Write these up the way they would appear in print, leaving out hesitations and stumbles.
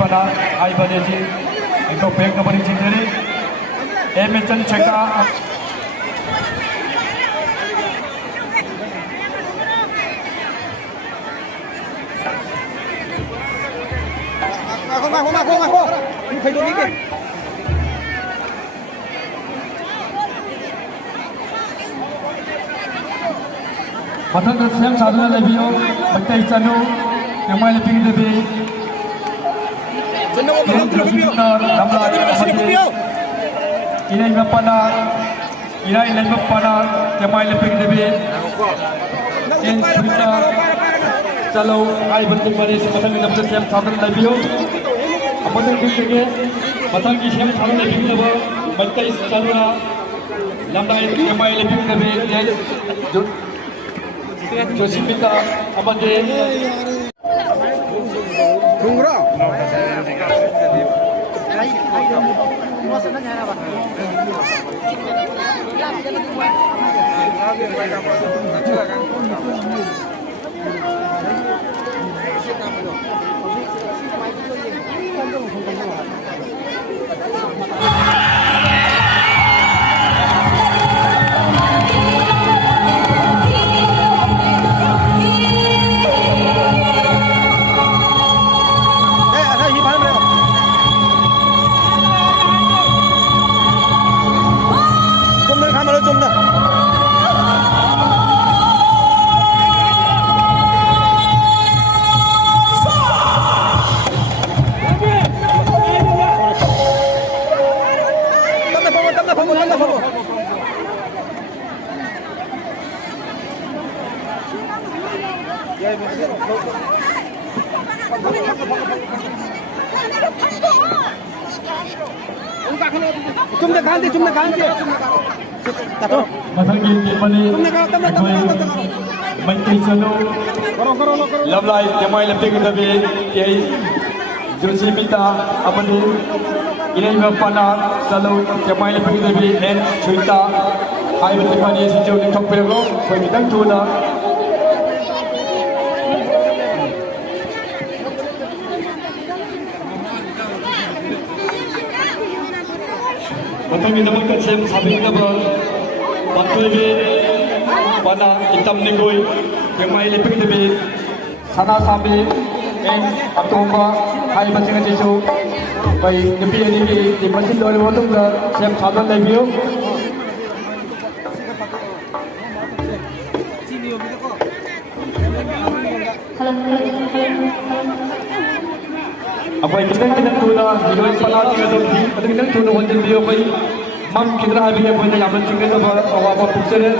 pana ai bade ji to pek kabari chingere e mechan cheka phải đúng cái Mathang ka sem sadhana lebiyo bakai chanu kamai leping debi namla inai ngapana kamai leping debi in surita chalo ai banting mari se mathang namla sem sadhana lebiyo apathang kenge mathang ki sem sadhana leping debi bakai chanu namla kamai leping debi Josimita amade Bungra Chúng ta Mathang ki mani koi bantai chanu lamlai kamai leping debi yai Josimita amade inai ngapana chalo kamai leping debi en surita ai banting mari se chau ni thok perlo koi mitang chuna Mathang ni naman ka sem sabing daba Patuloy pada hitam ninggoy kamay leping debi sana sabi en atomba hai bachinga tisu bai nepi ani di bachin dole wotung da sem sadan lebiyo apai kita tuna hidoi pala tinga dol di kita tuna wanjin dio bai mam kidra habi apai na yaman chinga da awa puksere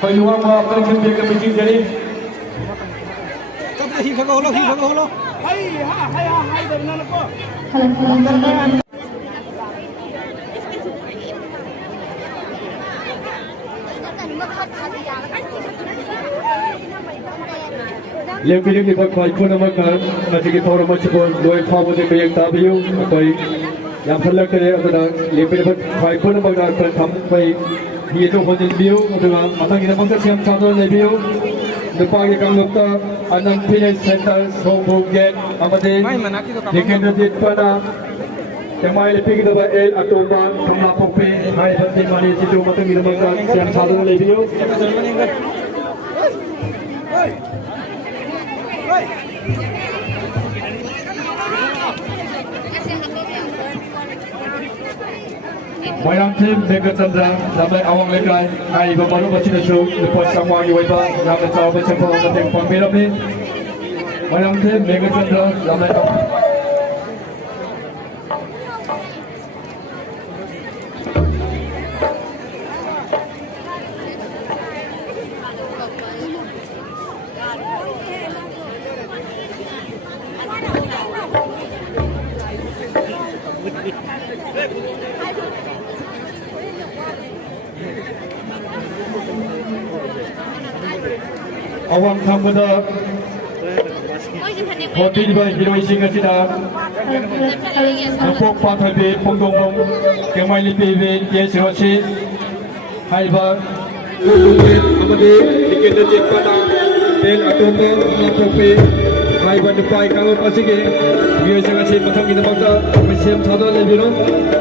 koi luwa ma apne khembe ke meeting jari hi holo hai darna ko Lempiri ni koi khun amakan masih thora machibon loi phamu de kayang tabiyu koi yang phalak kare adana lempiri koi khun amakan kan tham pai hi to honjin biu adana matang ina mangka siam chador lebiu depa ge kanglokta anang village center songbong gate amade dikendra dit pada kamai leping daba el atonda thamla pokpe hai bandi mari situ matang ina mangka siam chador lebiu Mayang tim Mega Chandra Ramai awang lekai Hai baru baca nasu Lepas sangwang iwaiba Ramai cawa bercempur Ngateng pangmiram ni Mayang tim Mega Chandra Ramai awang awang thampada hotel ba hiroi singa sida pok pathabe pongdong kemai lipe yes rosi haiba amade dikendra jepana tel atombe napope 하이번 파이 강을 빠지게 위에서 같이 못한 기는 막다 시험 차도 내비로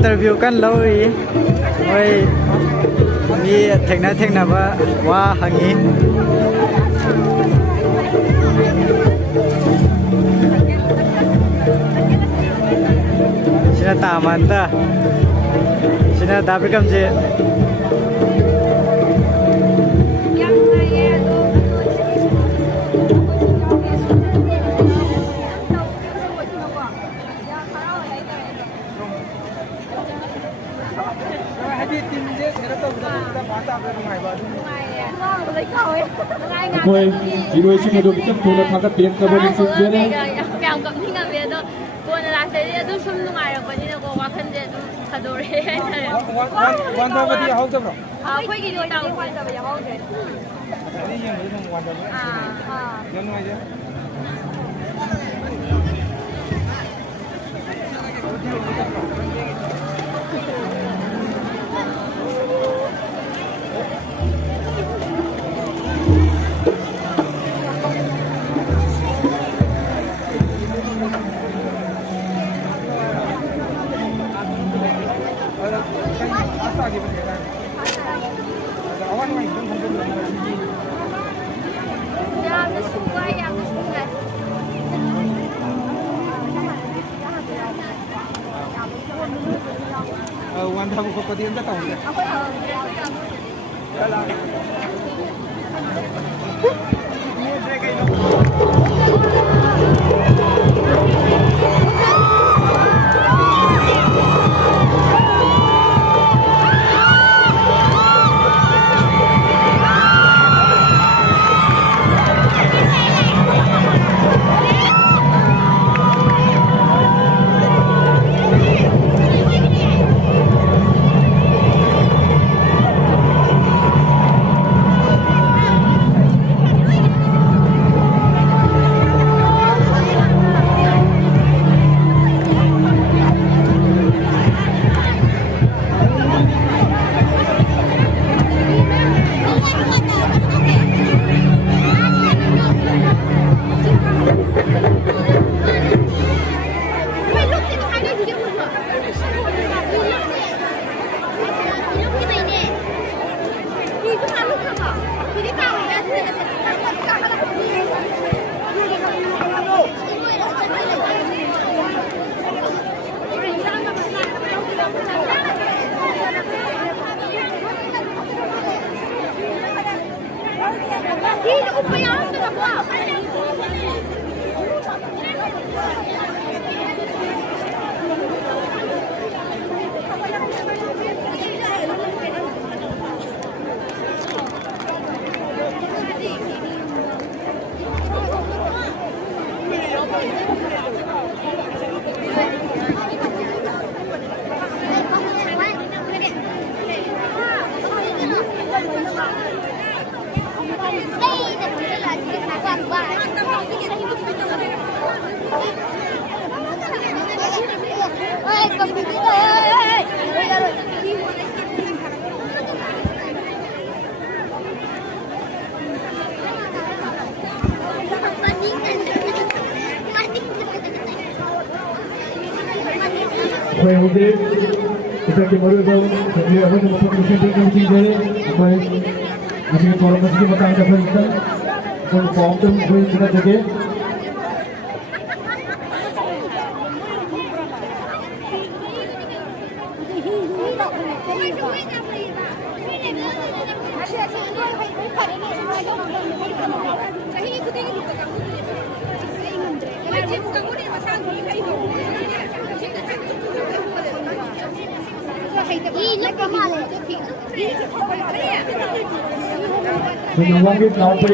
interview kan loi oi mi thengna ba wa hangi sina ta manta sina da bekam je Thôi, chỉ đôi xin được chấp thuận là thằng các tiếng các bên xin biết đấy. 그냥 생각해도 그거는 라세리도 숨 누가라고니는 거 와칸데 좀 가도래. 완전히 하우스 브로. 아, 거기도 있다고 완전히 하우스. 아니 이거 완전히. 아. 연노 이제. ꯌꯥꯝꯅ ꯁꯨꯡꯕ ꯌꯥꯝꯅ ꯁꯨꯡꯒ one ꯊꯕꯛ ꯈꯣꯠꯄꯗꯤ ꯑꯝꯇ ꯇꯧꯗꯦ Koi hoje kita kemarin tu saya apa nama pun mesti tinggal di sini. Koi masih orang masih makan dah pun kita. Koi form tu koi kita jaga. Dengan wang kita apa?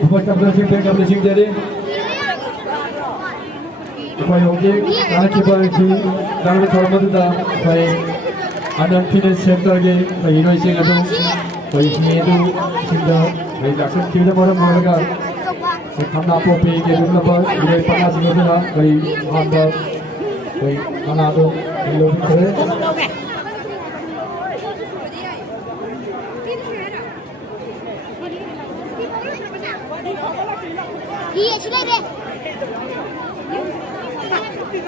Apa tablah sing jadi. Koi hoje आज के बाद की दांग थोड़ा मत दा koi anak kita center ke koi ini sih ada koi ini tu kita koi laksana kita mana mana kan. Sekarang apa pergi ke rumah apa? Ini panas juga lah. Koi anda koi anak tu belum kerja. Iya, sudah deh.